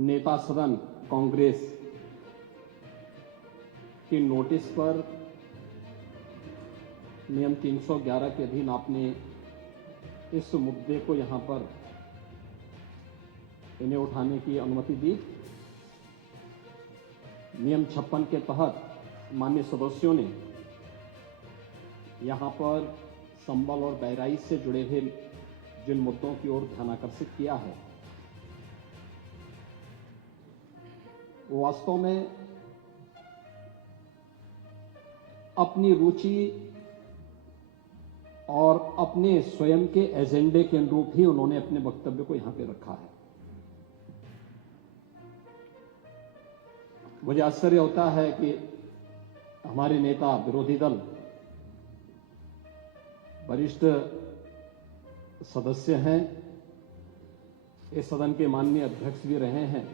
नेता सदन कांग्रेस के नोटिस पर नियम 311 के अधीन आपने इस मुद्दे को यहां पर इन्हें उठाने की अनुमति दी। नियम 56 के तहत माननीय सदस्यों ने यहां पर संबल और बहराइच से जुड़े हुए जिन मुद्दों की ओर ध्यान आकर्षित किया है, वो वास्तव में अपनी रुचि और अपने स्वयं के एजेंडे के अनुरूप ही उन्होंने अपने वक्तव्य को यहां पे रखा है। मुझे आश्चर्य होता है कि हमारे नेता, विरोधी दल, वरिष्ठ सदस्य हैं, इस सदन के माननीय अध्यक्ष भी रहे हैं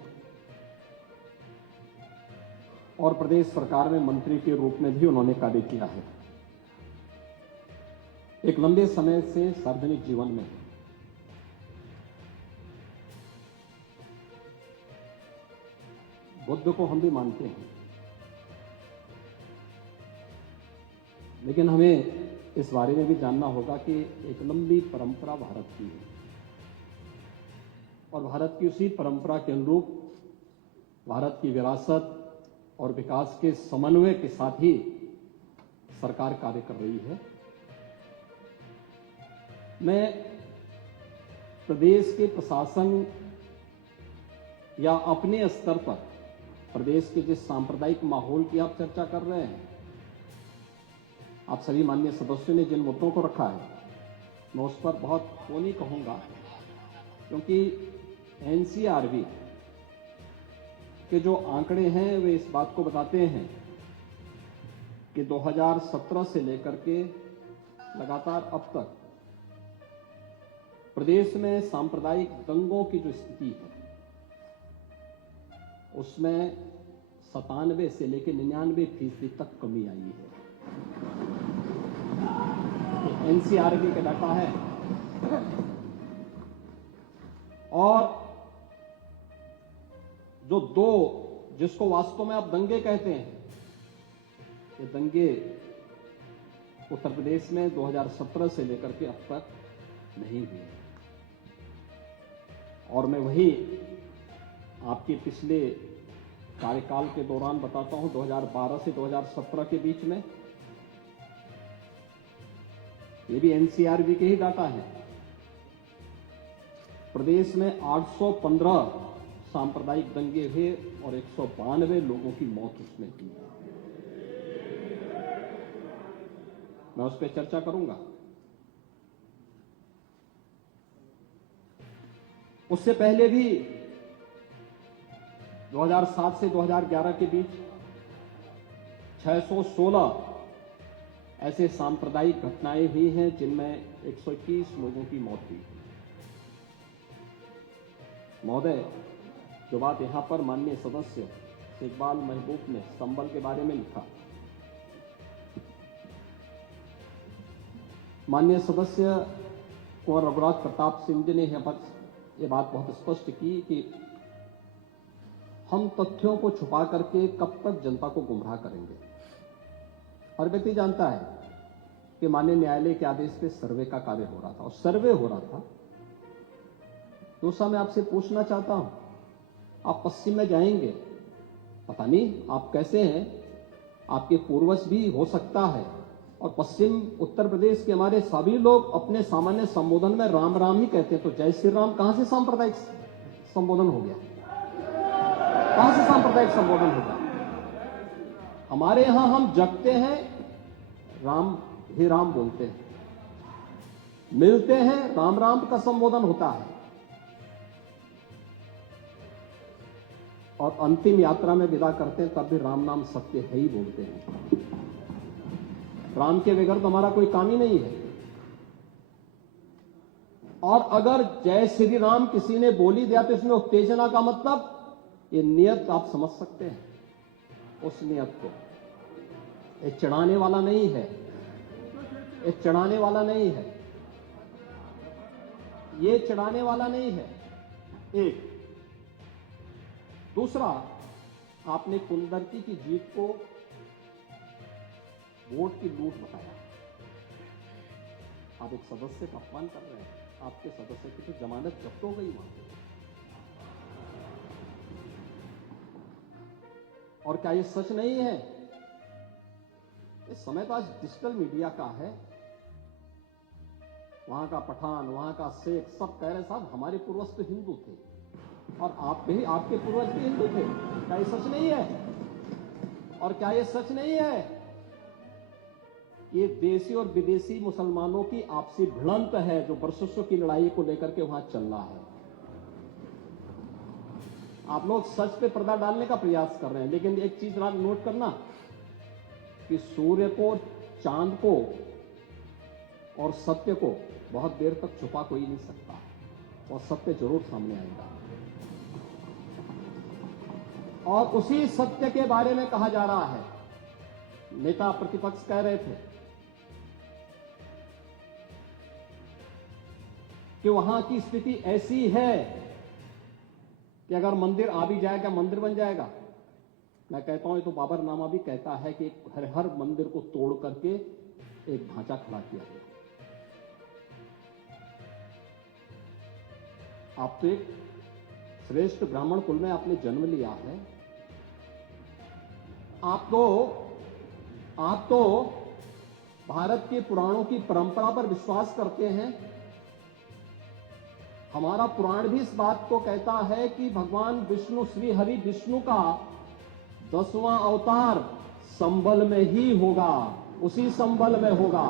और प्रदेश सरकार में मंत्री के रूप में भी उन्होंने कार्य किया है। एक लंबे समय से सार्वजनिक जीवन में बुद्ध को हम भी मानते हैं, लेकिन हमें इस बारे में भी जानना होगा कि एक लंबी परंपरा भारत की है और भारत की उसी परंपरा के अनुरूप भारत की विरासत और विकास के समन्वय के साथ ही सरकार कार्य कर रही है। मैं प्रदेश के प्रशासन या अपने स्तर पर प्रदेश के जिस सांप्रदायिक माहौल की आप चर्चा कर रहे हैं, आप सभी माननीय सदस्यों ने जिन मुद्दों को रखा है, मैं उस पर बहुत वो नहीं कहूंगा, क्योंकि एनसीआरबी के जो आंकड़े हैं वे इस बात को बताते हैं कि 2017 से लेकर के लगातार अब तक प्रदेश में सांप्रदायिक दंगों की जो स्थिति है, उसमें 97 से लेकर 99% तक कमी आई है। एनसीआरबी का डाटा है। और जो दो, जिसको वास्तव में आप दंगे कहते हैं, ये दंगे उत्तर प्रदेश में 2017 से लेकर के अब तक नहीं हुए। और मैं वही आपके पिछले कार्यकाल के दौरान बताता हूं, 2012 से 2017 के बीच में, ये भी एनसीआरबी के ही डाटा है, प्रदेश में 815 सांप्रदायिक दंगे हुए और 192 लोगों की मौत उसमें हुई। मैं उस पर चर्चा करूंगा। उससे पहले भी 2007 से 2011 के बीच 616 ऐसे सांप्रदायिक घटनाएं हुई हैं जिनमें 121 लोगों की मौत हुई। महोदय, जो बात यहां पर माननीय सदस्य इकबाल महबूब ने संबल के बारे में लिखा, माननीय सदस्य कुंवर रघुराज प्रताप सिंह जी ने यह बात बहुत स्पष्ट की कि हम तथ्यों को छुपा करके कब तक जनता को गुमराह करेंगे। हर व्यक्ति जानता है कि माननीय न्यायालय के आदेश पे सर्वे का कार्य हो रहा था और सर्वे हो रहा था। दूसरा, मैं आपसे पूछना चाहता हूं, आप पश्चिम में जाएंगे, पता नहीं आप कैसे हैं, आपके पूर्वज भी हो सकता है, और पश्चिम उत्तर प्रदेश के हमारे सभी लोग अपने सामान्य संबोधन में राम राम ही कहते हैं, तो जय श्री राम कहां से सांप्रदायिक संबोधन हो गया? कहां से सांप्रदायिक संबोधन हो गया? हमारे यहां हम जगते हैं, राम ही राम बोलते हैं, मिलते हैं, राम राम का संबोधन होता है, और अंतिम यात्रा में विदा करते हैं तब भी राम नाम सत्य है ही बोलते हैं। राम के बगैर तो हमारा कोई काम ही नहीं है। और अगर जय श्री राम किसी ने बोली दिया तो इसमें उत्तेजना का मतलब, ये नियत आप समझ सकते हैं, उस नियत को। ये चढ़ाने वाला नहीं है, ये चढ़ाने वाला नहीं है, ये चढ़ाने वाला नहीं है। एक दूसरा, आपने कुंदरती की जीत को वोट की लूट बताया। आप एक सदस्य का अपमान कर रहे हैं। आपके सदस्य की तो जमानत जब्त हो गई वहां। और क्या ये सच नहीं है? इस समय तो आज डिजिटल मीडिया का है। वहां का पठान, वहां का शेख सब कह रहे साहब हमारे पूर्वज तो हिंदू थे और आप भी, आपके पूर्वज भी हिंदू थे। क्या ये सच नहीं है? और क्या ये सच नहीं है? ये देशी और विदेशी मुसलमानों की आपसी भिड़ंत है जो वर्षों की लड़ाई को लेकर के वहां चल रहा है। आप लोग सच पे पर्दा डालने का प्रयास कर रहे हैं, लेकिन एक चीज नोट करना कि सूर्य को, चांद को और सत्य को बहुत देर तक छुपा कोई नहीं सकता और सत्य जरूर सामने आएगा। और उसी सत्य के बारे में कहा जा रहा है। नेता प्रतिपक्ष कह रहे थे कि वहां की स्थिति ऐसी है कि अगर मंदिर आ भी जाएगा, मंदिर बन जाएगा। मैं कहता हूं, ये तो बाबरनामा भी कहता है कि हर मंदिर को तोड़ करके एक ढांचा खड़ा किया गया। आप तो एक श्रेष्ठ ब्राह्मण कुल में आपने जन्म लिया है। आप तो भारत के पुराणों की परंपरा पर विश्वास करते हैं। हमारा पुराण भी इस बात को कहता है कि भगवान विष्णु, श्री हरि विष्णु का 10वां अवतार संबल में ही होगा, उसी संबल में होगा।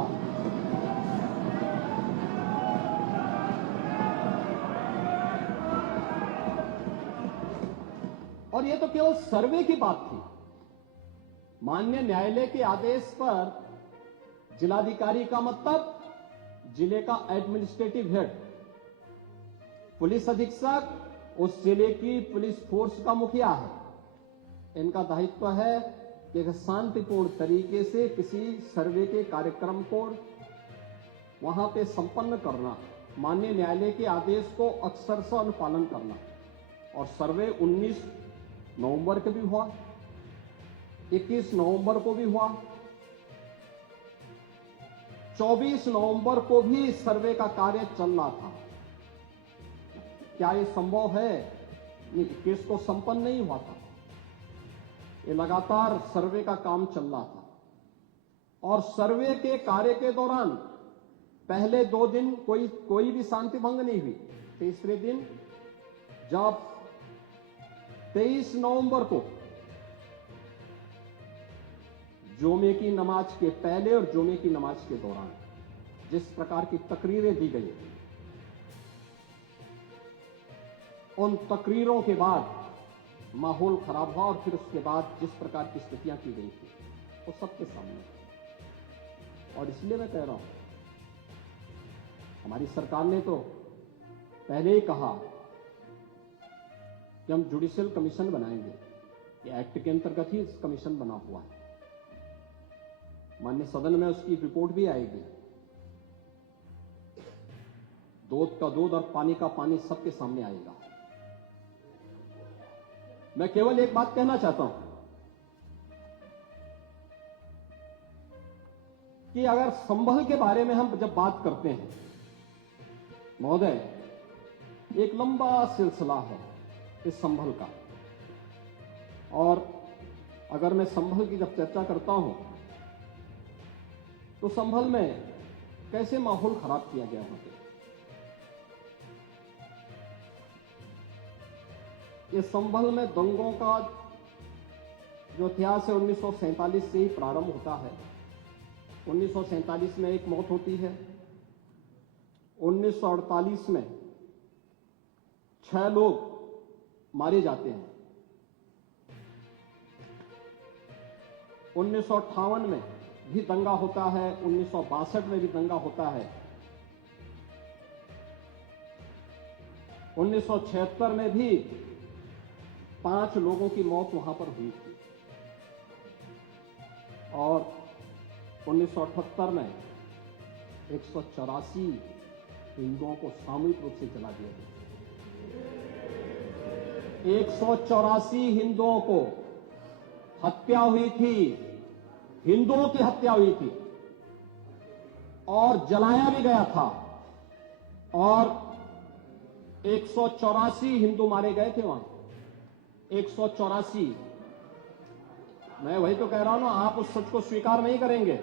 और यह तो केवल सर्वे की बात थी। माननीय न्यायालय के आदेश पर जिलाधिकारी का मतलब जिले का एडमिनिस्ट्रेटिव हेड, पुलिस अधीक्षक उस जिले की पुलिस फोर्स का मुखिया है। इनका दायित्व है कि शांतिपूर्ण तरीके से किसी सर्वे के कार्यक्रम को वहां पे संपन्न करना, माननीय न्यायालय के आदेश को अक्षरशः अनुपालन करना। और सर्वे 19 नवंबर को भी हुआ, 21 नवंबर को भी हुआ, 24 नवंबर को भी सर्वे का कार्य चल रहा था। क्या यह संभव है? 21 को संपन्न नहीं हुआ था। ये लगातार सर्वे का काम चल रहा था। और सर्वे के कार्य के दौरान पहले 2 दिन कोई भी शांति भंग नहीं हुई। तीसरे दिन जब 23 नवंबर को जुमे की नमाज के पहले और जुमे की नमाज के दौरान जिस प्रकार की तकरीरें दी गई, उन तकरीरों के बाद माहौल खराब हुआ। और फिर उसके बाद जिस प्रकार की स्थितियां की गई थी वो सबके सामने। और इसलिए मैं कह रहा हूं, हमारी सरकार ने तो पहले ही कहा कि हम जुडिशियल कमीशन बनाएंगे। ये एक्ट के अंतर्गत ही इस कमीशन बना हुआ है। माननीय सदन में उसकी रिपोर्ट भी आएगी। दूध का दूध और पानी का पानी सबके सामने आएगा। मैं केवल एक बात कहना चाहता हूं कि अगर संभल के बारे में हम जब बात करते हैं महोदय, एक लंबा सिलसिला है इस संभल का। और अगर मैं संभल की जब चर्चा करता हूं तो संभल में कैसे माहौल खराब किया गया वहां पे। ये संभल में दंगों का जो इतिहास है 1947 से ही प्रारंभ होता है। 1947 में एक मौत होती है। 1948 में 6 लोग मारे जाते हैं। 1958 में भी दंगा होता है। 1962 में भी दंगा होता है। 1976 में भी 5 लोगों की मौत वहां पर हुई थी। और 1978 में 184 हिंदुओं को सामूहिक रूप से जला दिया गया। 184 हिंदुओं को हत्या हुई थी, हिंदुओं की हत्या हुई थी और जलाया भी गया था और 184 हिंदू मारे गए थे वहां। 184। मैं वही तो कह रहा हूं ना, आप उस सच को स्वीकार नहीं करेंगे,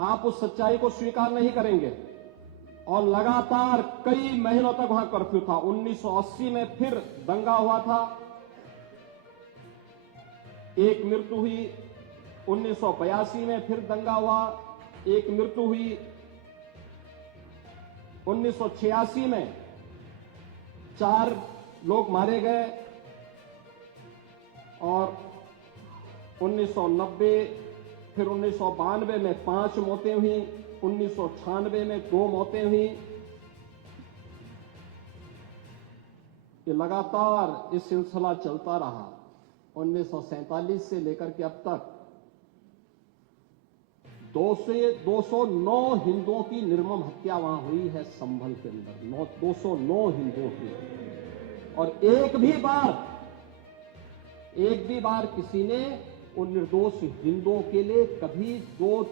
आप उस सच्चाई को स्वीकार नहीं करेंगे और लगातार कई महीनों तक वहां कर्फ्यू था। 1980 में फिर दंगा हुआ था, एक मृत्यु हुई। 1982 में फिर दंगा हुआ, एक मृत्यु हुई। 1986 में 4 लोग मारे गए और 1990 फिर 1992 में 5 मौतें हुई, 1996 में 2 मौतें हुई। ये लगातार इस सिलसिला चलता रहा 1947 से लेकर के अब तक। 209 हिंदुओं की निर्मम हत्या वहां हुई है संभल के अंदर, 209 हिंदुओं की। और एक भी बार किसी ने उन निर्दोष हिंदुओं के लिए कभी 2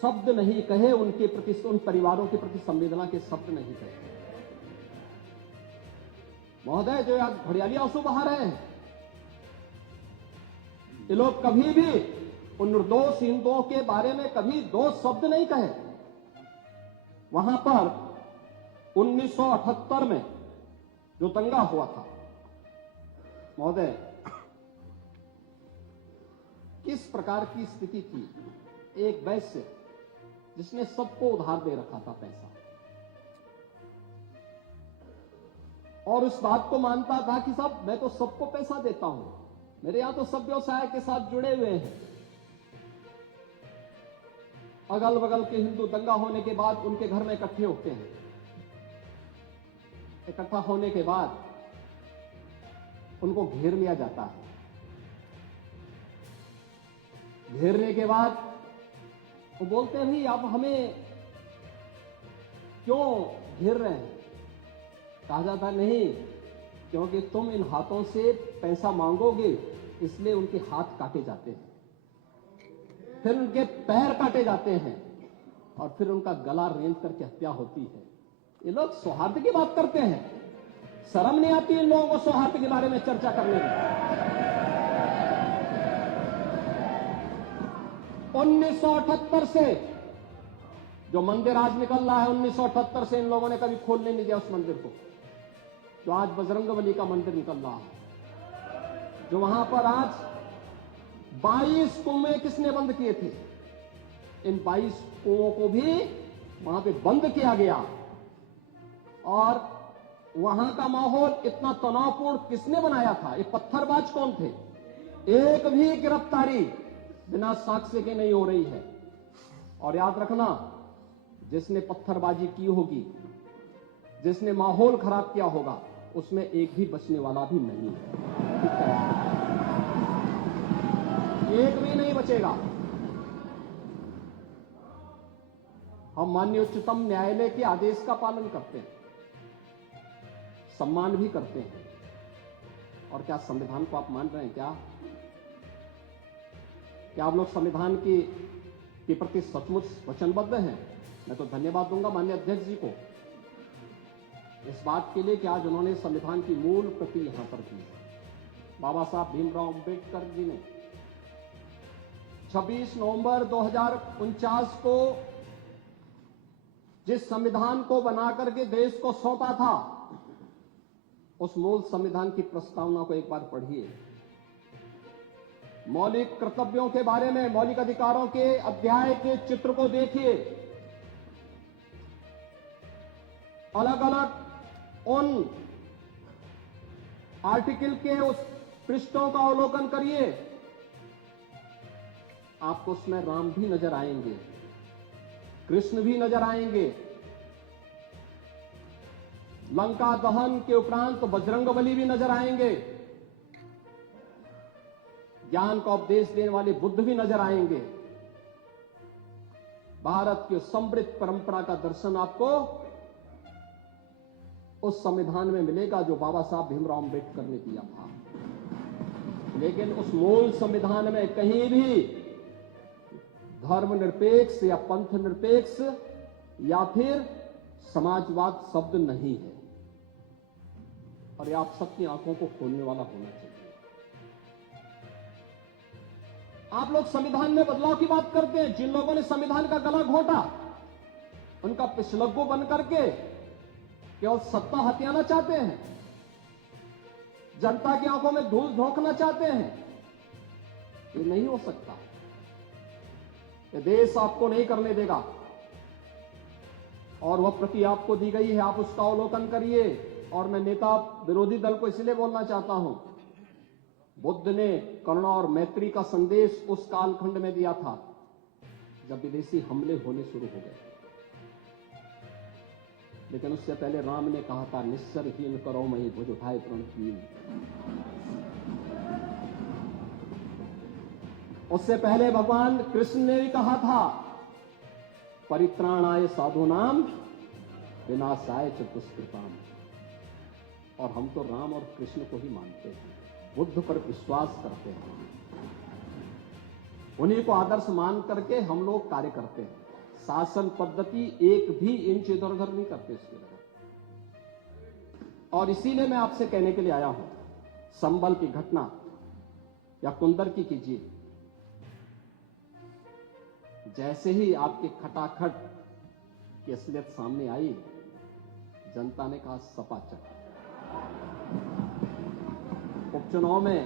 शब्द नहीं कहे, उनके प्रति, उन परिवारों के प्रति संवेदना के शब्द नहीं कहे। महोदय, जो आज घड़ियाली आंसू बहा रहे हैं, ये लोग कभी भी उन निर्दोष हिंदुओं के बारे में कभी 2 शब्द नहीं कहे। वहां पर 1978 में जो दंगा हुआ था, महोदय, किस प्रकार की स्थिति थी। एक वैश्य जिसने सबको उधार दे रखा था पैसा, और उस बात को मानता था कि साहब मैं तो सबको पैसा देता हूं, मेरे यहां तो सब व्यवसाय के साथ जुड़े हुए हैं। अगल बगल के हिंदू दंगा होने के बाद उनके घर में इकट्ठे होते हैं। इकट्ठा होने के बाद उनको घेर लिया जाता है। घेरने के बाद वो बोलते हैं, भाई आप हमें क्यों घेर रहे हैं? कहा जाता नहीं, क्योंकि तुम इन हाथों से पैसा मांगोगे, इसलिए उनके हाथ काटे जाते हैं, फिर उनके पैर काटे जाते हैं और फिर उनका गला रेंद करके हत्या होती है। ये लोग सौहार्द की बात करते हैं, शर्म नहीं आती इन लोगों को सौहार्द के बारे में चर्चा करने में। 1978 से जो मंदिर आज निकल रहा है, 1978 से इन लोगों ने कभी खोलने नहीं दिया उस मंदिर को, जो आज बजरंगबली का मंदिर निकल रहा है। जो वहां पर आज 22 कुएं किसने बंद किए थे? इन 22 कुओं को भी वहां पे बंद किया गया। और वहां का माहौल इतना तनावपूर्ण किसने बनाया था? ये पत्थरबाज कौन थे? एक भी गिरफ्तारी बिना साक्ष्य के नहीं हो रही है। और याद रखना, जिसने पत्थरबाजी की होगी, जिसने माहौल खराब किया होगा, उसमें एक भी बचने वाला भी नहीं है। एक भी नहीं बचेगा। हम माननीय उच्चतम न्यायालय के आदेश का पालन करते हैं, सम्मान भी करते हैं। और क्या संविधान को आप मान रहे हैं? क्या आप लोग संविधान के प्रति सचमुच वचनबद्ध हैं? मैं तो धन्यवाद दूंगा माननीय अध्यक्ष जी को इस बात के लिए कि आज उन्होंने संविधान की मूल प्रति यहां पर दी। बाबा साहब भीमराव अंबेडकर जी ने 26 नवंबर 2049 को जिस संविधान को बनाकर के देश को सौंपा था, उस मूल संविधान की प्रस्तावना को एक बार पढ़िए। मौलिक कर्तव्यों के बारे में, मौलिक अधिकारों के अध्याय के चित्र को देखिए। अलग अलग उन आर्टिकल के उस पृष्ठों का अवलोकन करिए, आपको उसमें राम भी नजर आएंगे, कृष्ण भी नजर आएंगे। लंका दहन के उपरांत बजरंगबली भी नजर आएंगे, ज्ञान का उपदेश देने वाले बुद्ध भी नजर आएंगे। भारत की समृद्ध परंपरा का दर्शन आपको उस संविधान में मिलेगा जो बाबा साहब भीमराव अम्बेडकर ने दिया था। लेकिन उस मूल संविधान में कहीं भी धर्मनिरपेक्ष या पंथ निरपेक्ष या फिर समाजवाद शब्द नहीं है। और ये आप सबकी आंखों को खोलने वाला होना चाहिए। आप लोग संविधान में बदलाव की बात करते हैं। जिन लोगों ने संविधान का गला घोटा, उनका पिछलग्गू बन करके केवल सत्ता हथियाना चाहते हैं, जनता की आंखों में धूल झोंकना चाहते हैं। ये नहीं हो सकता। ये देश आपको नहीं करने देगा। और वह प्रति आपको दी गई है, आप उसका अवलोकन करिए। और मैं नेता विरोधी दल को इसलिए बोलना चाहता हूं, बुद्ध ने करुणा और मैत्री का संदेश उस कालखंड में दिया था जब विदेशी हमले होने शुरू हो गए। लेकिन उससे पहले राम ने कहा था, निस्सरहीन करो मही भुज उठाए प्रणकीन। उससे पहले भगवान कृष्ण ने भी कहा था, परित्राणाय साधूनाम विनाशाय च दुष्कृताम। और हम तो राम और कृष्ण को ही मानते हैं, बुद्ध पर विश्वास करते हैं, उन्हीं को आदर्श मान करके हम लोग कार्य करते हैं। शासन पद्धति एक भी इंच इधर उधर नहीं करते इसके लिए। और इसीलिए मैं आपसे कहने के लिए आया हूं, संभल की घटना या कुंदर की कीजिए, जैसे ही आपके खटाखट की असलियत सामने आई, जनता ने कहा सपा चट। उपचुनाव में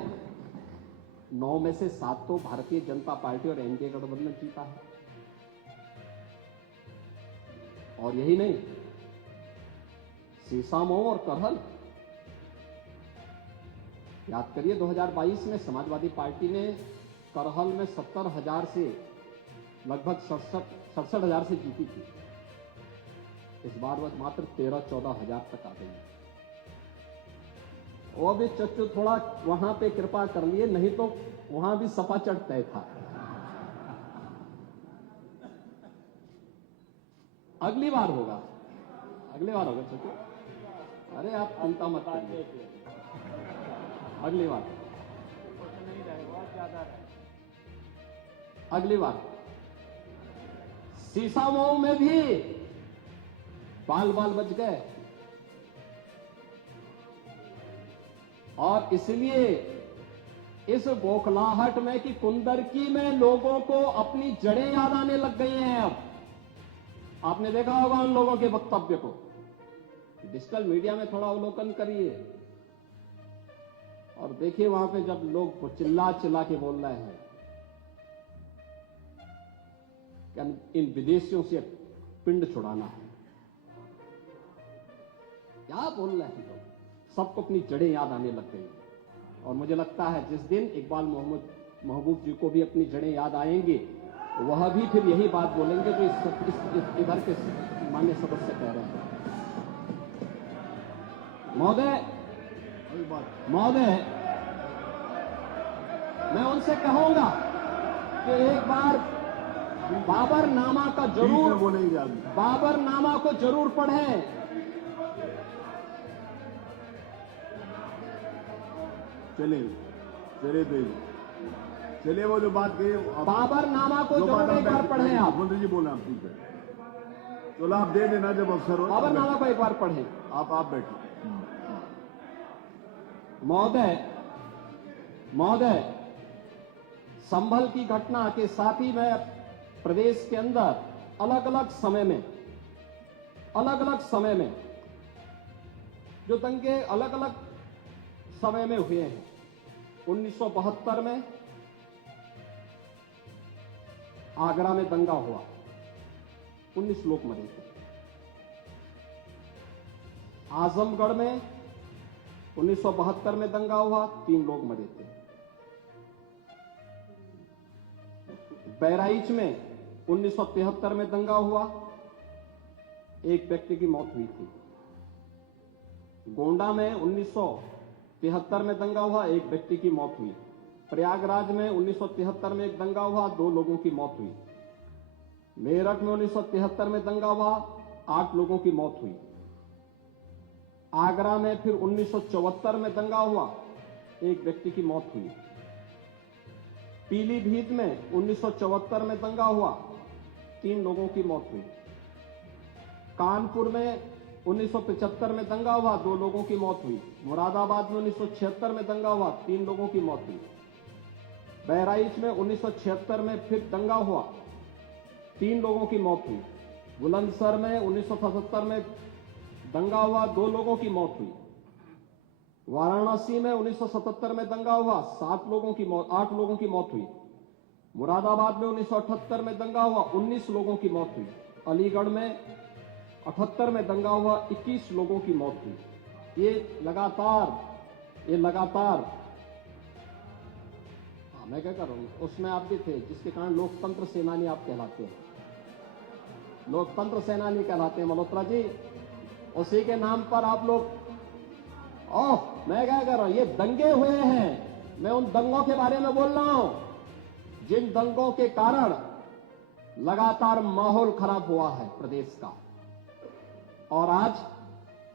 9 में से 7 तो भारतीय जनता पार्टी और एनडीए गठबंधन जीता है। और यही नहीं, सीसामऊ और करहल, याद करिए 2022 में समाजवादी पार्टी ने करहल में 70,000 से लगभग 67,000 से जीती थी। इस बार वह मात्र 13-14,000 तक आ गई। वो भी चच्चू थोड़ा वहां पे कृपा कर लिए, नहीं तो वहां भी सपा चढ़ तय था। अगली बार होगा, अगली बार होगा चच्चू। अरे आप चिंता मत करिए, अगली बार, अगली बार। सीसामऊ में भी बाल बाल बच गए। और इसलिए इस बौखलाहट में कि कुंदरकी में लोगों को अपनी जड़ें याद आने लग गई हैं। अब आपने देखा होगा उन लोगों के वक्तव्य को, डिजिटल मीडिया में थोड़ा अवलोकन करिए और देखिए वहां पे जब लोग चिल्ला चिल्ला के बोल रहे हैं कि इन विदेशियों से पिंड छुड़ाना है, क्या बोल रहे हैं लोग। सबको अपनी जड़ें याद आने लग गई। और मुझे लगता है जिस दिन इकबाल महबूब जी को भी अपनी जड़ें याद आएंगी, वह भी फिर यही बात बोलेंगे जो इधर के माननीय सदस्य कह रहे हैं। महोदय, मैं उनसे कहूंगा कि एक बार बाबरनामा का जरूर बोलेंगे, बाबरनामा को जरूर पढ़ें। चलिए वो जो बात कही, बाबरनामा को जरूर एक बार पढ़ें आप। मंत्री जी बोले, आप ठीक है, चलो आप दे देना जब अवसर हो। बाबरनामा को एक बार पढ़ें। आप बैठिए। महोदय, संभल की घटना के साथ ही मैं प्रदेश के अंदर अलग अलग समय में जो दंगे अलग अलग समय में हुए हैं। 1972 में आगरा में दंगा हुआ, 19 लोग मरे थे। आजमगढ़ में 1972 में दंगा हुआ, 3 लोग मरे थे। बहराइच में 1973 में दंगा हुआ, 1 व्यक्ति की मौत हुई थी। गोंडा में 1973 में दंगा हुआ, 1 व्यक्ति की मौत हुई। प्रयागराज में 1973 में एक दंगा हुआ, 2 लोगों की मौत हुई। मेरठ में 1973 में दंगा हुआ, 8 लोगों की मौत हुई। आगरा में फिर 1974 में दंगा हुआ, एक व्यक्ति की मौत हुई। पीलीभीत में 1974 में दंगा हुआ, 3 लोगों की मौत हुई। कानपुर में 1975 में दंगा हुआ, 2 लोगों की मौत हुई। मुरादाबाद में 1976 में दंगा हुआ, 3 लोगों की मौत हुई। बहराइच में 1976 में फिर दंगा हुआ, 3 लोगों की मौत हुई। बुलंदशहर में 1977 में दंगा हुआ, 2 लोगों की मौत हुई। वाराणसी में 1977 में दंगा हुआ, 8 लोगों की मौत हुई। मुरादाबाद में 1978 में दंगा हुआ, 19 लोगों की मौत हुई। अलीगढ़ में 78 में दंगा हुआ, 21 लोगों की मौत हुई। ये लगातार मैं क्या कर रहा हूं, उसमें आप भी थे, जिसके कारण लोकतंत्र सेनानी आप कहलाते हैं, लोकतंत्र सेनानी कहलाते हैं मल्होत्रा जी। उसी के नाम पर आप लोग, मैं क्या कर रहा हूं, ये दंगे हुए हैं, मैं उन दंगों के बारे में बोल रहा हूं, जिन दंगों के कारण लगातार माहौल खराब हुआ है प्रदेश का। और आज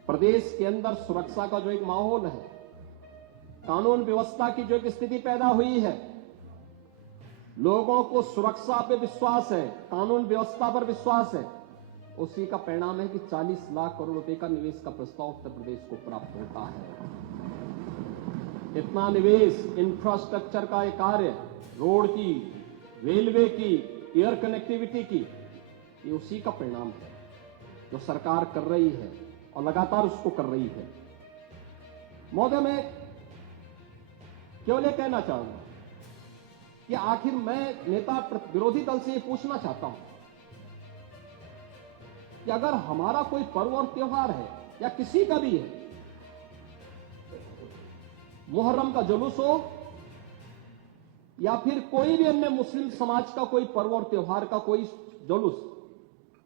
प्रदेश के अंदर सुरक्षा का जो एक माहौल है, कानून व्यवस्था की जो एक स्थिति पैदा हुई है, लोगों को सुरक्षा पे विश्वास है, कानून व्यवस्था पर विश्वास है, उसी का परिणाम है कि 40 लाख करोड़ रुपए का निवेश का प्रस्ताव उत्तर प्रदेश को प्राप्त होता है। इतना निवेश, इंफ्रास्ट्रक्चर का एक कार्य, रोड की, रेलवे की, एयर कनेक्टिविटी की, ये उसी का परिणाम है जो सरकार कर रही है और लगातार उसको कर रही है। महोदय, मैं केवल ये कहना चाहूंगा कि आखिर मैं नेता विरोधी दल से ये पूछना चाहता हूं कि अगर हमारा कोई पर्व और त्योहार है या किसी का भी है, मुहर्रम का जुलूस हो या फिर कोई भी अन्य मुस्लिम समाज का कोई पर्व और त्योहार का कोई जुलूस,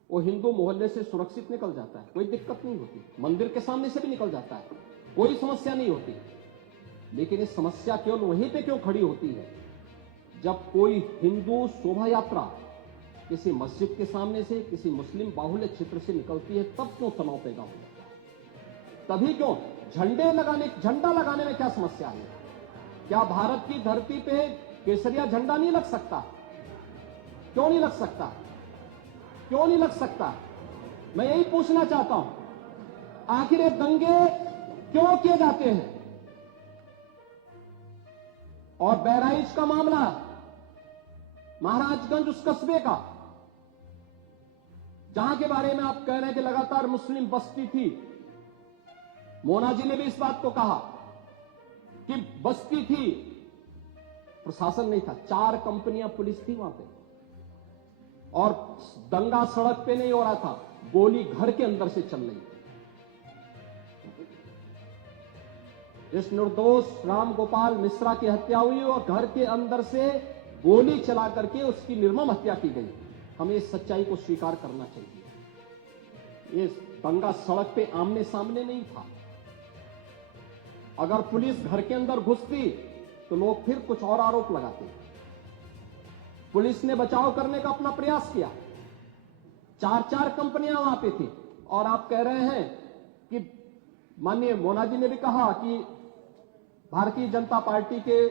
वो हिंदू मोहल्ले से सुरक्षित निकल जाता है, कोई दिक्कत नहीं होती, मंदिर के सामने से भी निकल जाता है, कोई समस्या नहीं होती। लेकिन ये समस्या केवल वहीं पे क्यों खड़ी होती है जब कोई हिंदू शोभा यात्रा किसी मस्जिद के सामने से, किसी मुस्लिम बाहुल्य क्षेत्र से निकलती है, तब क्यों तनाव पैदा हो जाता है? तभी क्यों झंडा लगाने में क्या समस्या है? क्या भारत की धरती पे केसरिया झंडा नहीं लग सकता? क्यों नहीं लग सकता? क्यों नहीं लग सकता? मैं यही पूछना चाहता हूं, आखिर ये दंगे क्यों किए जाते हैं? और बहराइच का मामला, महाराजगंज उस कस्बे का, जहां के बारे में आप कह रहे हैं कि लगातार मुस्लिम बस्ती थी, मोना जी ने भी इस बात को कहा कि बस्ती थी, प्रशासन नहीं था, 4 कंपनियां पुलिस थी वहां पे, और दंगा सड़क पे नहीं हो रहा था, गोली घर के अंदर से चल रही थी। इस निर्दोष राम गोपाल मिश्रा की हत्या हुई और घर के अंदर से गोली चला करके उसकी निर्मम हत्या की गई। हमें इस सच्चाई को स्वीकार करना चाहिए। ये दंगा सड़क पे आमने सामने नहीं था। अगर पुलिस घर के अंदर घुसती तो लोग फिर कुछ और आरोप लगाते। पुलिस ने बचाव करने का अपना प्रयास किया, 4 कंपनियां वहां पे थी, और आप कह रहे हैं कि माननीय मोना जी ने भी कहा कि भारतीय जनता पार्टी के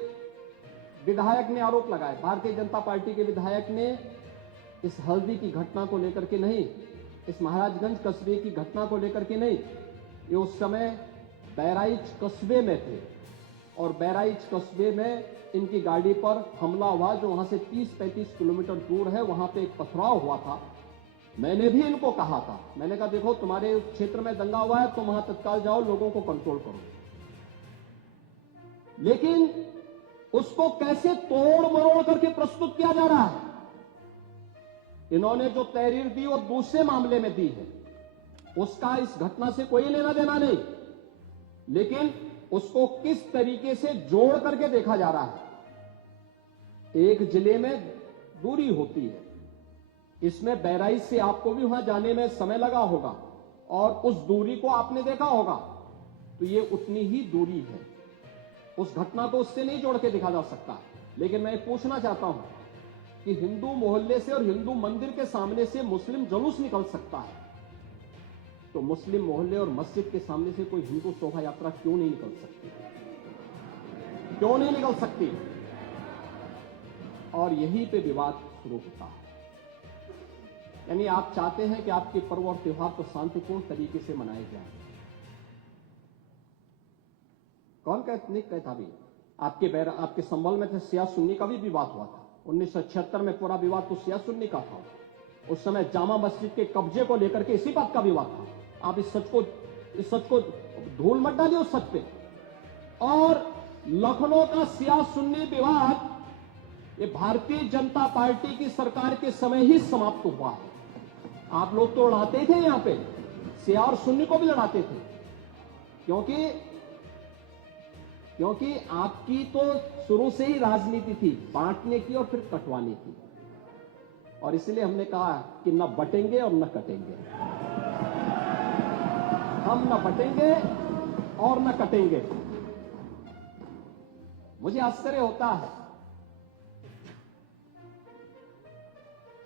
विधायक ने आरोप लगाए। भारतीय जनता पार्टी के विधायक ने इस हल्दी की घटना को लेकर के नहीं, इस महाराजगंज कस्बे की घटना को लेकर के नहीं, ये उस समय बहराइच कस्बे में थे, और बहराइच कस्बे में इनकी गाड़ी पर हमला हुआ, जो वहां से 30-35 किलोमीटर दूर है, वहां पे एक पथराव हुआ था। मैंने भी इनको कहा था, मैंने कहा देखो तुम्हारे क्षेत्र में दंगा हुआ है, तुम वहां तत्काल जाओ, लोगों को कंट्रोल करो। लेकिन उसको कैसे तोड़ मरोड़ करके प्रस्तुत किया जा रहा है। इन्होंने जो तहरीर दी वो दूसरे मामले में दी है, उसका इस घटना से कोई लेना देना नहीं, लेकिन उसको किस तरीके से जोड़ करके देखा जा रहा है। एक जिले में दूरी होती है, इसमें बहराइच से आपको भी वहां जाने में समय लगा होगा, और उस दूरी को आपने देखा होगा, तो ये उतनी ही दूरी है। उस घटना को उससे नहीं जोड़ के देखा जा सकता। लेकिन मैं पूछना चाहता हूं कि हिंदू मोहल्ले से और हिंदू मंदिर के सामने से मुस्लिम जुलूस निकल सकता है, तो मुस्लिम मोहल्ले और मस्जिद के सामने से कोई हिंदू शोभा यात्रा क्यों नहीं निकल सकती? क्यों नहीं निकल सकती? और यहीं पे विवाद शुरू होता है। यानी आप चाहते हैं कि आपके पर्व और त्योहार को शांतिपूर्ण तरीके से मनाए जाए। कौन कहता भी? आपके संबल में थे शिया सुन्नी का भी विवाद हुआ था। 1976 में पूरा विवाद तो शिया सुन्नी का था। उस समय जामा मस्जिद के कब्जे को लेकर के इसी बात का विवाद था। आप इस सच को धूल मत डालिए उस सच पे। और लखनऊ का शिया सुन्नी विवाद ये भारतीय जनता पार्टी की सरकार के समय ही समाप्त हुआ है। आप लोग तो लड़ाते थे यहां पे, शिया और सुन्नी को भी लड़ाते थे, क्योंकि आपकी तो शुरू से ही राजनीति थी बांटने की और फिर कटवाने की। और इसलिए हमने कहा कि न बटेंगे और न कटेंगे। हम न बटेंगे और न कटेंगे। मुझे आश्चर्य होता है,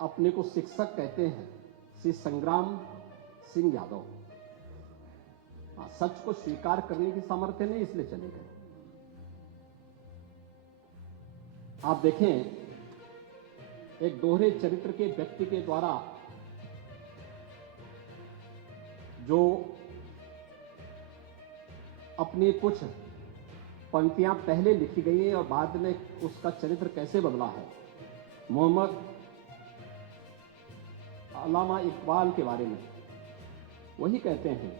अपने को शिक्षक कहते हैं श्री संग्राम सिंह यादव। सच को स्वीकार करने की सामर्थ्य नहीं, इसलिए चले गए। आप देखें, एक दोहरे चरित्र के व्यक्ति के द्वारा जो अपनी कुछ पंक्तियां पहले लिखी गई हैं और बाद में उसका चरित्र कैसे बदला है। मोहम्मद अल्लामा इकबाल के बारे में वही कहते हैं,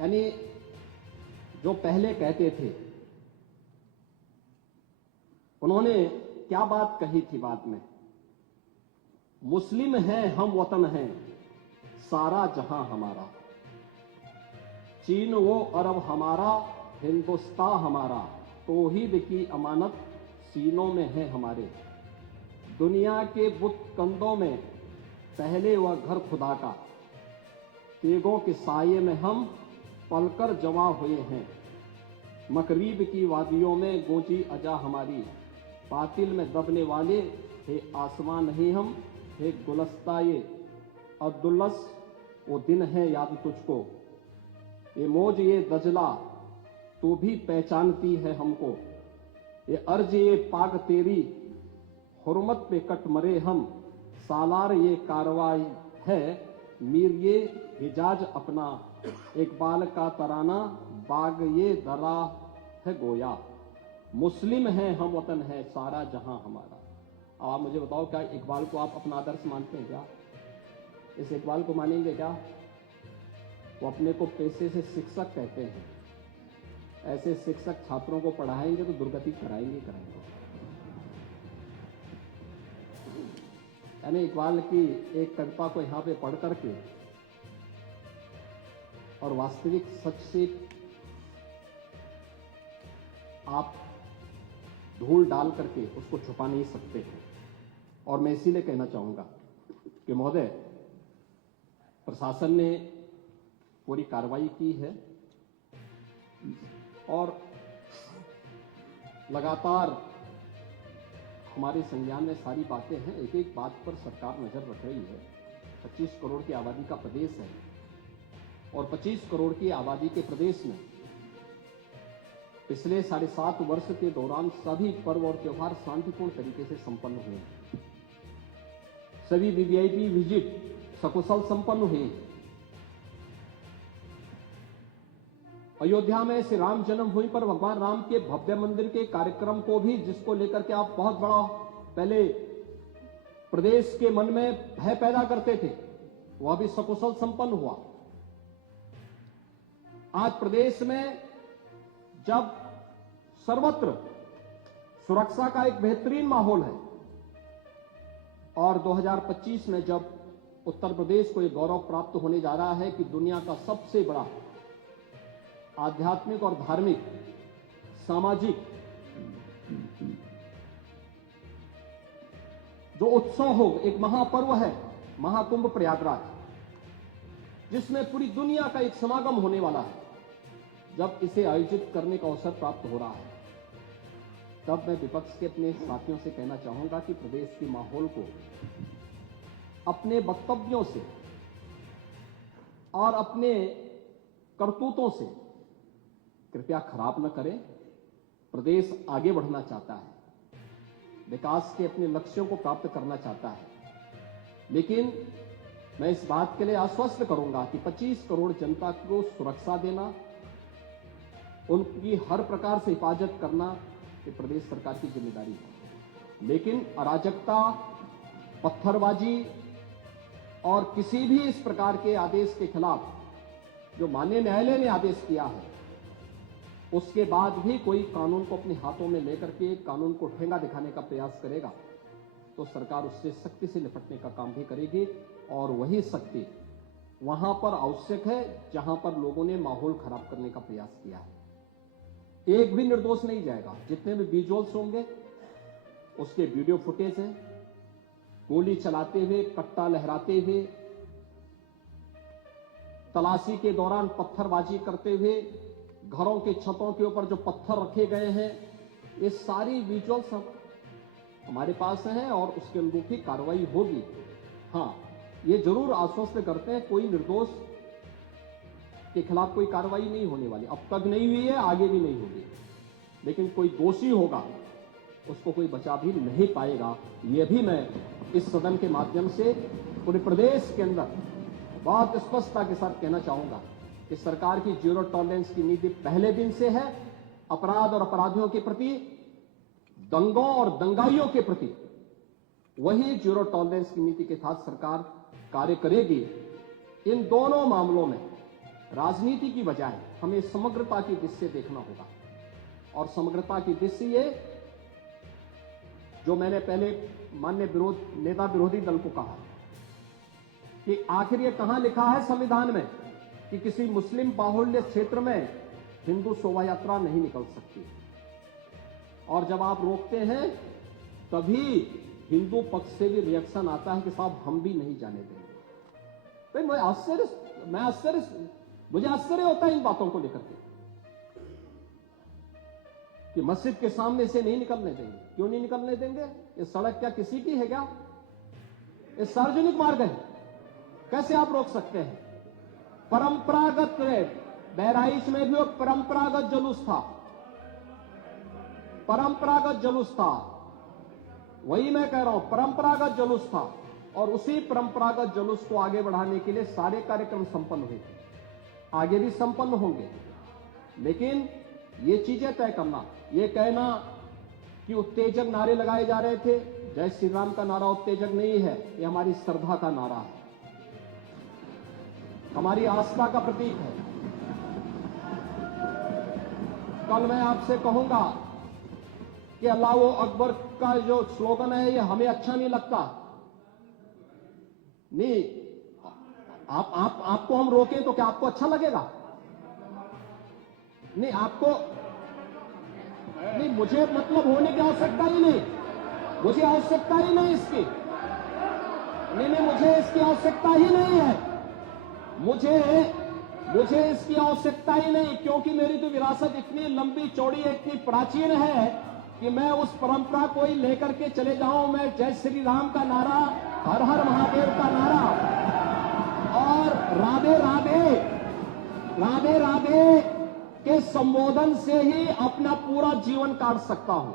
यानी जो पहले कहते थे उन्होंने क्या बात कही थी बाद में? मुस्लिम हैं हम, वतन हैं सारा जहां हमारा, चीन वो अरब हमारा, हिंदुस्तान हमारा, तौहीद की अमानत सीनों में है हमारे। दुनिया के बुत कंदों में पहले वह घर खुदा का, तेगों के साये में हम पलकर जमा हुए हैं। मकरीब की वादियों में गूंजी अजा हमारी, बातिल में दबने वाले हे आसमां नहीं हम, हे गुलस्ता ये अब्दुल्लस वो दिन है याद तुझको, ये मौज ये दजला तू भी पहचानती है हमको, ये अर्ज ये पाग तेरी हुर्मत पे कट मरे हम, सालार ये कार्रवाई है मीर ये हिजाज अपना, इकबाल का तराना बाग ये दरा है गोया। मुस्लिम हैं हम, वतन है सारा जहां हमारा। अब आप मुझे बताओ, क्या इकबाल को आप अपना आदर्श मानते हैं? क्या इस इकबाल को मानेंगे? क्या वो अपने को पेशे से शिक्षक कहते हैं? ऐसे शिक्षक छात्रों को पढ़ाएंगे तो दुर्गति कराएंगे। यानी इकबाल की एक कविता को यहां पे पढ़ करके और वास्तविक सच से आप धूल डाल करके उसको छुपा नहीं सकते हैं। और मैं इसीलिए कहना चाहूंगा कि महोदय, प्रशासन ने पूरी कार्रवाई की है और लगातार हमारे संज्ञान में सारी बातें हैं। एक एक बात पर सरकार नजर रख रही है। 25 करोड़ की आबादी का प्रदेश है और 25 करोड़ की आबादी के प्रदेश में पिछले 7.5 वर्ष के दौरान सभी पर्व और त्योहार शांतिपूर्ण तरीके से संपन्न हुए। सभी वीवीआईपी विजिट सकुशल संपन्न हुए। अयोध्या में श्री राम जन्मभूमि पर भगवान राम के भव्य मंदिर के कार्यक्रम को भी, जिसको लेकर के आप बहुत बड़ा पहले प्रदेश के मन में भय पैदा करते थे, वह भी सकुशल संपन्न हुआ। आज प्रदेश में जब सर्वत्र सुरक्षा का एक बेहतरीन माहौल है और 2025 में जब उत्तर प्रदेश को यह गौरव प्राप्त होने जा रहा है कि दुनिया का सबसे बड़ा आध्यात्मिक और धार्मिक सामाजिक जो उत्सव हो, एक महापर्व है महाकुंभ प्रयागराज, जिसमें पूरी दुनिया का एक समागम होने वाला है, जब इसे आयोजित करने का अवसर प्राप्त हो रहा है, तब मैं विपक्ष के अपने साथियों से कहना चाहूंगा कि प्रदेश के माहौल को अपने वक्तव्यों से और अपने करतूतों से कृपया खराब न करें। प्रदेश आगे बढ़ना चाहता है, विकास के अपने लक्ष्यों को प्राप्त करना चाहता है, लेकिन मैं इस बात के लिए आश्वस्त करूंगा कि 25 करोड़ जनता को सुरक्षा देना, उनकी हर प्रकार से हिफाजत करना ये प्रदेश सरकार की जिम्मेदारी है। लेकिन अराजकता, पत्थरबाजी और किसी भी इस प्रकार के आदेश के खिलाफ जो माननीय न्यायालय ने आदेश किया है, उसके बाद भी कोई कानून को अपने हाथों में लेकर के कानून को ठेंगा दिखाने का प्रयास करेगा तो सरकार उससे सख्ती से निपटने का काम भी करेगी। और वही सख्ती वहां पर आवश्यक है जहां पर लोगों ने माहौल खराब करने का प्रयास किया है। एक भी निर्दोष नहीं जाएगा। जितने भी विजुअल्स होंगे उसके वीडियो फुटेज है, गोली चलाते हुए, कट्टा लहराते हुए, तलाशी के दौरान पत्थरबाजी करते हुए, घरों के छतों के ऊपर जो पत्थर रखे गए हैं, ये सारी विजुअल्स हमारे पास हैं और उसके अनुरूप ही कार्रवाई होगी। हां, ये जरूर आश्वस्त करते हैं कोई निर्दोष के खिलाफ कोई कार्रवाई नहीं होने वाली। अब तक नहीं हुई है, आगे भी नहीं होगी। लेकिन कोई दोषी होगा उसको कोई बचा भी नहीं पाएगा। यह भी मैं इस सदन के माध्यम से पूरे प्रदेश के अंदर बहुत स्पष्टता के साथ कहना चाहूंगा कि सरकार की जीरो टॉलरेंस की नीति पहले दिन से है। अपराध और अपराधियों के प्रति, दंगों और दंगाइयों के प्रति वही जीरो टॉलरेंस की नीति के साथ सरकार कार्य करेगी। इन दोनों मामलों में राजनीति की बजाय हमें समग्रता की दृष्टि से देखना होगा। और समग्रता की दृष्टि ये जो मैंने पहले माननीय नेता विरोधी दल को कहा कि आखिर ये कहां लिखा है संविधान में कि किसी मुस्लिम बाहुल्य क्षेत्र में हिंदू शोभा यात्रा नहीं निकल सकती। और जब आप रोकते हैं तभी हिंदू पक्ष से भी रिएक्शन आता है कि साहब हम भी नहीं जाने देंगे। भाई मुझे आश्चर्य होता है इन बातों को लेकर के कि मस्जिद के सामने से नहीं निकलने देंगे। क्यों नहीं निकलने देंगे? ये सड़क क्या किसी की है क्या? ये सार्वजनिक मार्ग है, कैसे आप रोक सकते हैं? परंपरागत बहराइच में भी वो परंपरागत जुलूस था, परंपरागत जुलूस था। वही मैं कह रहा हूं, परंपरागत जुलूस था। और उसी परंपरागत जुलूस को आगे बढ़ाने के लिए सारे कार्यक्रम संपन्न हुए, आगे भी संपन्न होंगे। लेकिन ये चीजें तय करना, ये कहना कि उत्तेजक नारे लगाए जा रहे थे, जय श्री राम का नारा उत्तेजक नहीं है, ये हमारी श्रद्धा का नारा है, हमारी आस्था का प्रतीक है। कल मैं आपसे कहूंगा कि अल्लाह अकबर का जो स्लोगन है ये हमें अच्छा नहीं लगता। नहीं, आपको हम रोकें तो क्या आपको अच्छा लगेगा? नहीं, आपको नहीं, मुझे मतलब होने की आवश्यकता ही नहीं, मुझे आवश्यकता ही नहीं इसकी। नहीं, मुझे इसकी आवश्यकता ही नहीं है, मुझे इसकी आवश्यकता ही नहीं, क्योंकि मेरी तो विरासत इतनी लंबी चौड़ी, इतनी प्राचीन है कि मैं उस परंपरा को ही लेकर के चले जाऊं। मैं जय श्री राम का नारा, हर हर महादेव का नारा और राधे राधे, राधे राधे के संबोधन से ही अपना पूरा जीवन काट सकता हूं।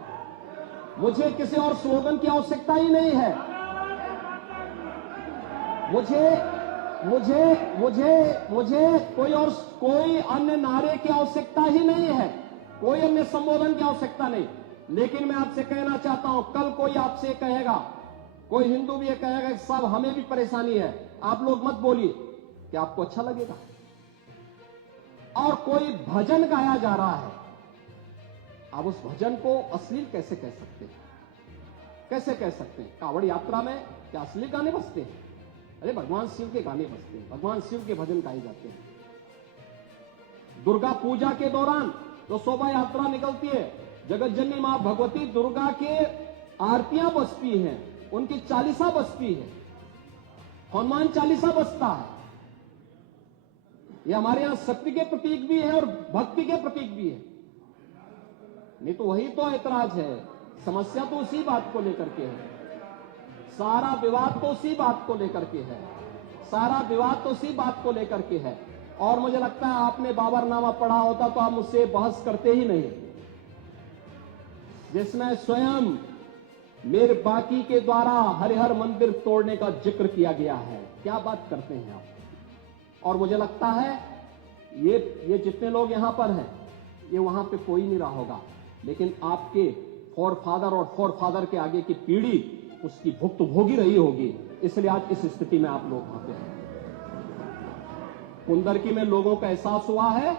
मुझे किसी और स्लोगन की आवश्यकता ही नहीं है। मुझे कोई अन्य नारे की आवश्यकता ही नहीं है, कोई अन्य संबोधन की आवश्यकता नहीं। लेकिन मैं आपसे कहना चाहता हूं, कल कोई आपसे कहेगा, कोई हिंदू भी ये कहेगा कि साहब हमें भी परेशानी है, आप लोग मत बोलिए, क्या आपको अच्छा लगेगा? और कोई भजन गाया जा रहा है, आप उस भजन को अश्लील कैसे कह सकते हैं? कैसे कह सकते हैं? कांवड़ यात्रा में क्या अश्लील गाने बजते हैं? अरे भगवान शिव के गाने बजते हैं, भगवान शिव के भजन गाए जाते हैं। दुर्गा पूजा के दौरान जो शोभा यात्रा निकलती है, जगत जननी मां भगवती दुर्गा के आरतियां बजती हैं, उनकी चालीसा बजती है, हनुमान चालीसा बजता है। ये हमारे यहां सत्य के प्रतीक भी है और भक्ति के प्रतीक भी है। नहीं तो वही तो ऐतराज है, समस्या तो उसी बात को लेकर के है। सारा विवाद तो उसी बात को लेकर के है, सारा विवाद तो उसी बात को लेकर के है। और मुझे लगता है आपने बाबरनामा पढ़ा होता तो आप मुझसे बहस करते ही नहीं, जिसमें स्वयं मीर बाकी के द्वारा हरिहर मंदिर तोड़ने का जिक्र किया गया है। क्या बात करते हैं आप। और मुझे लगता है ये जितने लोग यहां पर हैं, ये वहां पे कोई नहीं रहा होगा, लेकिन आपके फॉरफादर और फॉरफादर के आगे की पीढ़ी उसकी भुक्त भोगी रही होगी, इसलिए आज इस स्थिति में आप लोग वहां पे हैं। कुंदरकी में लोगों का एहसास हुआ है,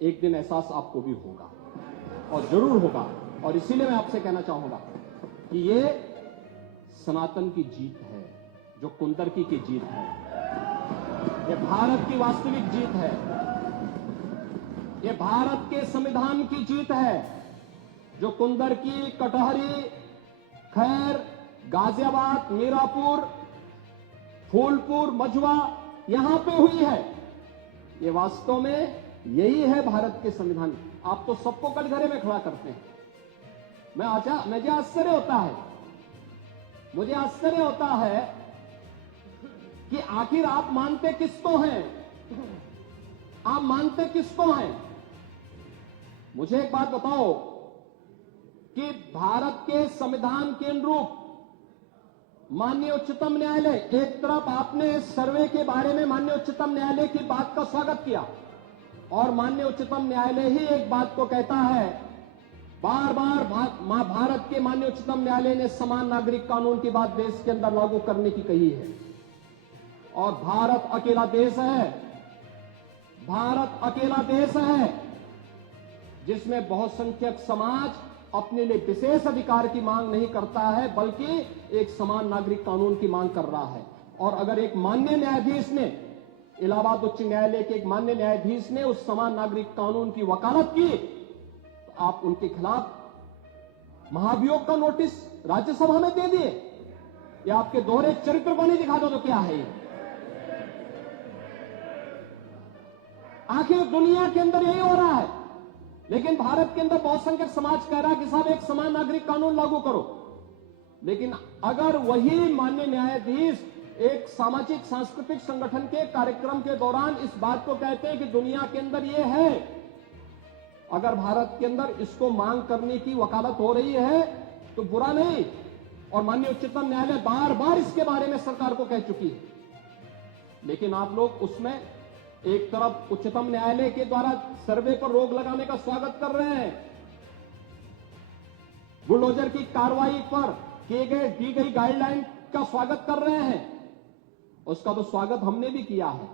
एक दिन एहसास आपको भी होगा और जरूर होगा। और इसीलिए मैं आपसे कहना चाहूंगा कि ये सनातन की जीत है, जो कुंदरकी की जीत है, ये भारत की वास्तविक जीत है, ये भारत के संविधान की जीत है, जो कुंदरकी, कटहरी, खैर, गाजियाबाद, मीरापुर, फूलपुर, मझवा यहां पे हुई है। ये वास्तव में यही है भारत के संविधान। आप तो सबको कटघरे में खड़ा करते हैं। मुझे आश्चर्य होता है कि आखिर आप मानते किसको हैं, आप मानते किसको हैं। मुझे एक बात बताओ कि भारत के संविधान के अनुरूप माननीय उच्चतम न्यायालय, एक तरफ आपने सर्वे के बारे में माननीय उच्चतम न्यायालय की बात का स्वागत किया और माननीय उच्चतम न्यायालय ही एक बात को कहता है, बार बार भारत के माननीय उच्चतम न्यायालय ने समान नागरिक कानून की बात देश के अंदर लागू करने की कही है। और भारत अकेला देश है, भारत अकेला देश है जिसमें बहुसंख्यक समाज अपने लिए विशेष अधिकार की मांग नहीं करता है, बल्कि एक समान नागरिक कानून की मांग कर रहा है। और अगर एक माननीय न्यायाधीश ने, इलाहाबाद उच्च न्यायालय के एक माननीय न्यायाधीश ने उस समान नागरिक कानून की वकालत की, तो आप उनके खिलाफ महाभियोग का नोटिस राज्यसभा में दे दिए। या आपके दोहरे चरित्र को नहीं दिखा दो तो क्या है ये। आखिर दुनिया के अंदर यही हो रहा है, लेकिन भारत के अंदर बहुसंख्यक समाज कह रहा है कि साहब एक समान नागरिक कानून लागू करो। लेकिन अगर वही माननीय न्यायाधीश एक सामाजिक सांस्कृतिक संगठन के कार्यक्रम के दौरान इस बात को कहते हैं कि दुनिया के अंदर ये है, अगर भारत के अंदर इसको मांग करने की वकालत हो रही है तो बुरा नहीं। और माननीय उच्चतम न्यायालय बार बार इसके बारे में सरकार को कह चुकी है, लेकिन आप लोग उसमें एक तरफ उच्चतम न्यायालय के द्वारा सर्वे पर रोक लगाने का स्वागत कर रहे हैं, बुलडोजर की कार्रवाई पर दी गई गाइडलाइन का स्वागत कर रहे हैं। उसका तो स्वागत हमने भी किया है,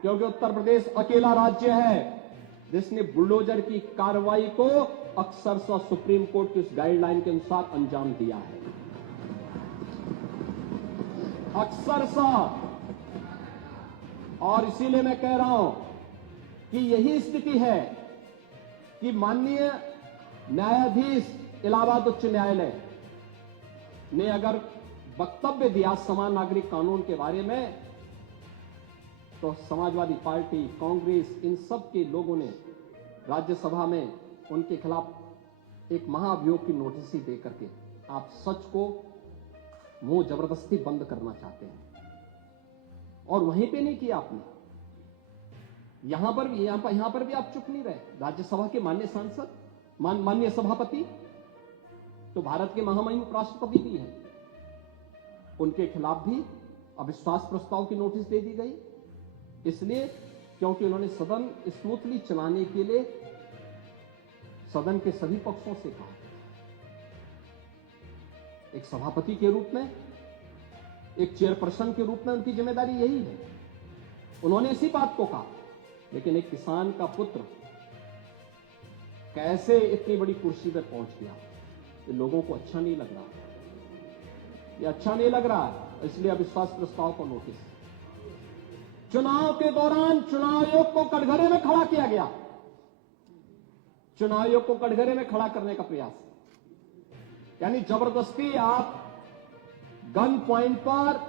क्योंकि उत्तर प्रदेश अकेला राज्य है जिसने बुलडोजर की कार्रवाई को अक्सर सुप्रीम कोर्ट की उस गाइडलाइन के अनुसार अंजाम दिया है। अक्सर। और इसीलिए मैं कह रहा हूं कि यही स्थिति है कि माननीय न्यायाधीश इलाहाबाद उच्च न्यायालय ने अगर वक्तव्य दिया समान नागरिक कानून के बारे में, तो समाजवादी पार्टी, कांग्रेस, इन सब के लोगों ने राज्यसभा में उनके खिलाफ एक महाअभियोग की नोटिस ही दे करके आप सच को मुंह जबरदस्ती बंद करना चाहते हैं। और वहीं पे नहीं किया आपने, यहां पर भी आप चुप नहीं रहे। राज्यसभा के माननीय सांसद, माननीय सभापति तो भारत के महामहिम उपराष्ट्रपति भी हैं, उनके खिलाफ भी अविश्वास प्रस्ताव की नोटिस दे दी गई, इसलिए क्योंकि उन्होंने सदन स्मूथली चलाने के लिए सदन के सभी पक्षों से कहा। एक सभापति के रूप में, एक चेयरपर्सन के रूप में उनकी जिम्मेदारी यही है, उन्होंने इसी बात को कहा। लेकिन एक किसान का पुत्र कैसे इतनी बड़ी कुर्सी पर पहुंच गया, ये लोगों को अच्छा नहीं लग रहा, ये अच्छा नहीं लग रहा, इसलिए अविश्वास प्रस्ताव को नोटिस। चुनाव के दौरान चुनाव आयोग को कटघरे में खड़ा किया गया, चुनाव आयोग को कटघरे में खड़ा करने का प्रयास, यानी जबरदस्ती आप गन पॉइंट पर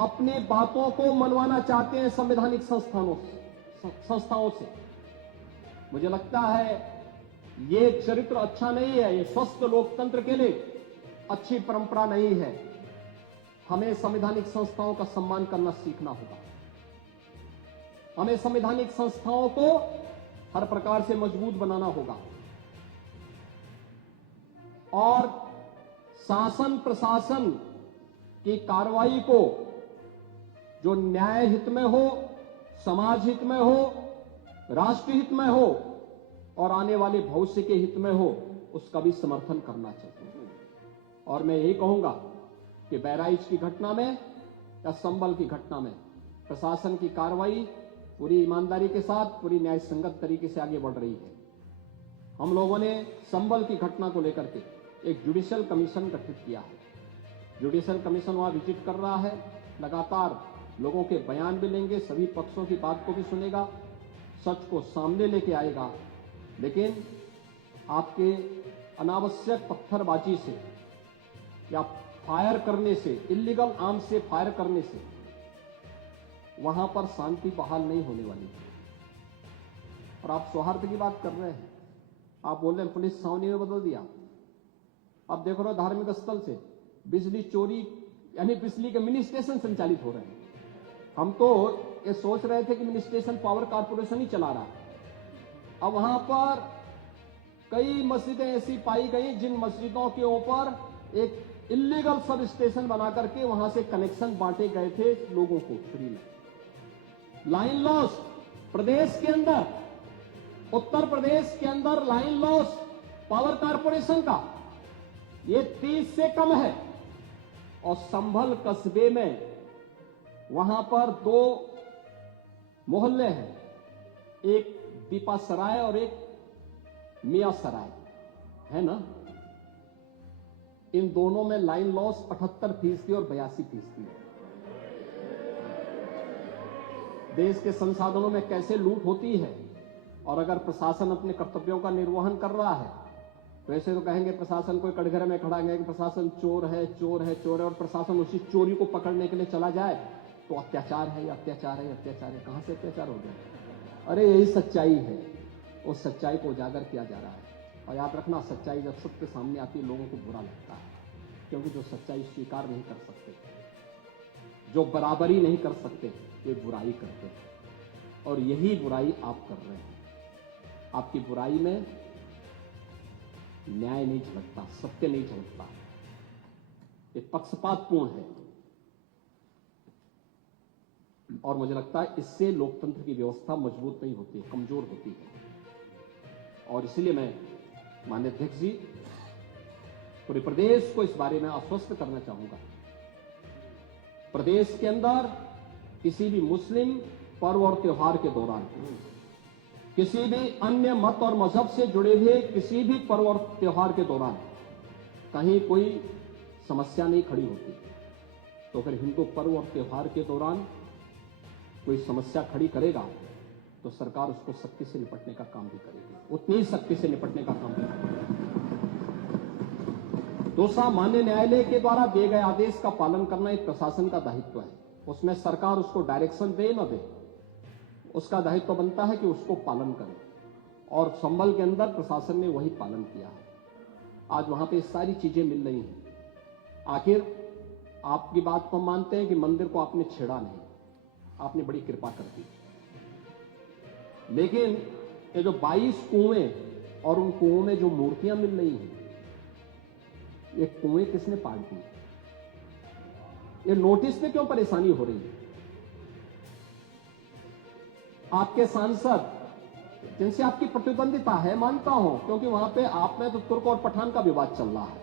अपनी बातों को मनवाना चाहते हैं संवैधानिक संस्थाओं से। मुझे लगता है ये चरित्र अच्छा नहीं है, ये स्वस्थ लोकतंत्र के लिए अच्छी परंपरा नहीं है। हमें संवैधानिक संस्थाओं का सम्मान करना सीखना होगा। हमें संवैधानिक संस्थाओं को हर प्रकार से मजबूत बनाना होगा और शासन प्रशासन की कार्रवाई को जो न्याय हित में हो, समाज हित में हो, राष्ट्र हित में हो और आने वाले भविष्य के हित में हो, उसका भी समर्थन करना चाहिए। और मैं यही कहूंगा कि बहराइच की घटना में या संभल की घटना में प्रशासन की कार्रवाई पूरी ईमानदारी के साथ, पूरी न्याय संगत तरीके से आगे बढ़ रही है। हम लोगों ने संभल की घटना को लेकर के एक जुडिशियल कमीशन गठित किया है। जुडिशियल कमीशन वहां विजिट कर रहा है, लगातार लोगों के बयान भी लेंगे, सभी पक्षों की बात को भी सुनेगा, सच को सामने लेके आएगा। लेकिन आपके अनावश्यक पत्थरबाजी से या फायर करने से, इल्लीगल आर्म से फायर करने से वहां पर शांति बहाल नहीं होने वाली है। और आप सौहार्द की बात कर रहे हैं, आप बोल रहे हैं पुलिस छावनी में बदल दिया। अब देख रहे हो धार्मिक स्थल से बिजली चोरी, यानी बिजली के मिनी स्टेशन संचालित हो रहे हैं। हम तो ये सोच रहे थे कि मिनी स्टेशन पावर कारपोरेशन ही चला रहा है। अब वहां पर कई मस्जिदें ऐसी पाई गई जिन मस्जिदों के ऊपर एक इल्लीगल सब स्टेशन बना करके वहां से कनेक्शन बांटे गए थे लोगों को फ्री में। लाइन लॉस प्रदेश के अंदर, उत्तर प्रदेश के अंदर लाइन लॉस पावर कारपोरेशन का ये 30 से कम है। और संभल कस्बे में वहां पर 2 मोहल्ले हैं, एक दीपा सराय और एक मियां सराय है ना। इन दोनों में लाइन लॉस 78% और 82% है। देश के संसाधनों में कैसे लूट होती है। और अगर प्रशासन अपने कर्तव्यों का निर्वहन कर रहा है, वैसे तो कहेंगे प्रशासन कोई कटघरे में खड़ा है कि प्रशासन चोर है, चोर है, चोर है, और प्रशासन उसी चोरी को पकड़ने के लिए चला जाए तो अत्याचार है, अत्याचार है, अत्याचार है। कहां से अत्याचार हो गया? अरे यही सच्चाई है, उस सच्चाई को उजागर किया जा रहा है। और याद रखना, सच्चाई जब सबके सामने आती है लोगों को बुरा लगता है, क्योंकि जो सच्चाई स्वीकार नहीं कर सकते, जो बराबरी नहीं कर सकते, वे बुराई करते हैं। और यही बुराई आप कर रहे हैं। आपकी बुराई में न्याय नहीं झलकता, सत्य नहीं झलकता, ये पक्षपातपूर्ण है। और मुझे लगता है इससे लोकतंत्र की व्यवस्था मजबूत नहीं होती, कमजोर होती है। और इसलिए मैं माननीय अध्यक्ष जी पूरे प्रदेश को इस बारे में आश्वस्त करना चाहूंगा। प्रदेश के अंदर किसी भी मुस्लिम पर्व और त्योहार के दौरान, किसी भी अन्य मत और मजहब से जुड़े हुए किसी भी पर्व और त्योहार के दौरान कहीं कोई समस्या नहीं खड़ी होती। तो अगर हिंदू पर्व और त्योहार के दौरान कोई समस्या खड़ी करेगा तो सरकार उसको सख्ती से निपटने का काम भी करेगी, उतनी ही सख्ती से निपटने का काम भी करेगी। दूसरा, माननीय न्यायालय के द्वारा दिए गए आदेश का पालन करना एक प्रशासन का दायित्व है। उसमें सरकार उसको डायरेक्शन दे न दे, उसका दायित्व बनता है कि उसको पालन करे। और संभल के अंदर प्रशासन ने वही पालन किया है। आज वहां पे सारी चीजें मिल रही हैं। आखिर आपकी बात को मानते हैं कि मंदिर को आपने छेड़ा नहीं, आपने बड़ी कृपा कर दी। लेकिन ये जो 22 कुएं और उन कुओं में जो मूर्तियां मिल रही हैं, ये कुएं किसने पाट दी? ये नोटिस में क्यों परेशानी हो रही है? आपके सांसद जिनसे आपकी प्रतिद्वंदिता है, मानता हूं, क्योंकि वहां पे आप में तो तुर्क और पठान का विवाद चल रहा है,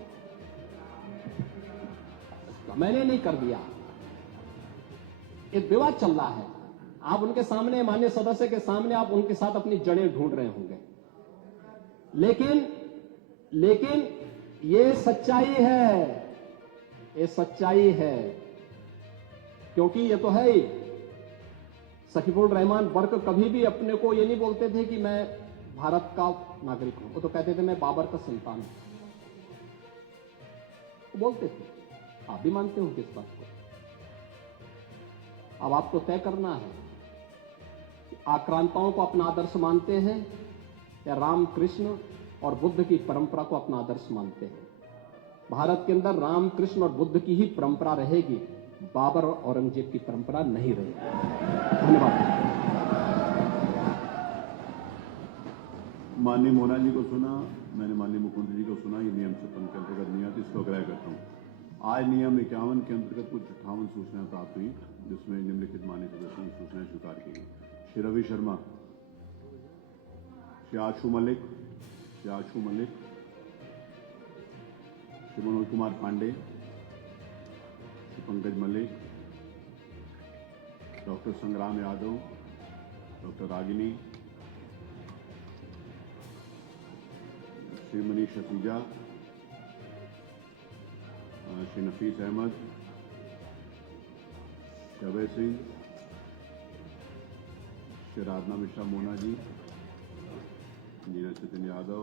मैंने नहीं कर दिया, एक विवाद चल रहा है। आप उनके सामने, माननीय सदस्य के सामने, आप उनके साथ अपनी जड़ें ढूंढ रहे होंगे। लेकिन ये सच्चाई है, ये सच्चाई है, क्योंकि ये तो है ही। सकीफुल रहमान बर्क कभी भी अपने को ये नहीं बोलते थे कि मैं भारत का नागरिक हूं, वो तो कहते थे मैं बाबर का संतान हूं, वो बोलते थे। आप भी मानते हो किस बात को? अब आपको तय करना है कि आक्रांताओं को अपना आदर्श मानते हैं या राम, कृष्ण और बुद्ध की परंपरा को अपना आदर्श मानते हैं। भारत के अंदर राम, कृष्ण और बुद्ध की ही परंपरा रहेगी, बाबर और औरंगजेब की परंपरा नहीं रहेगी। धन्यवाद। माननीय मोना जी को सुना, मैंने माननीय मुख्यमंत्री जी को सुना। ये नियम 56 के अंतर्गत नहीं आती, इसको अग्राह्य करता हूँ। आज नियम 51 के अंतर्गत कुछ 58 सूचनाएं प्राप्त हुई, जिसमें निम्नलिखित मान्य सदस्यों की सूचनाएं स्वीकार की गई। श्री रवि शर्मा, श्री आशु मलिक, श्री मनोज कुमार पांडे, श्री पंकज मलिक, डॉक्टर संग्राम यादव, डॉक्टर रागिनी, श्री मनीष शतीजा, श्री नफीस अहमद, श्री अभय सिंह, श्री राधना मिश्रा मोना जी, इंजीनियर सचिन यादव,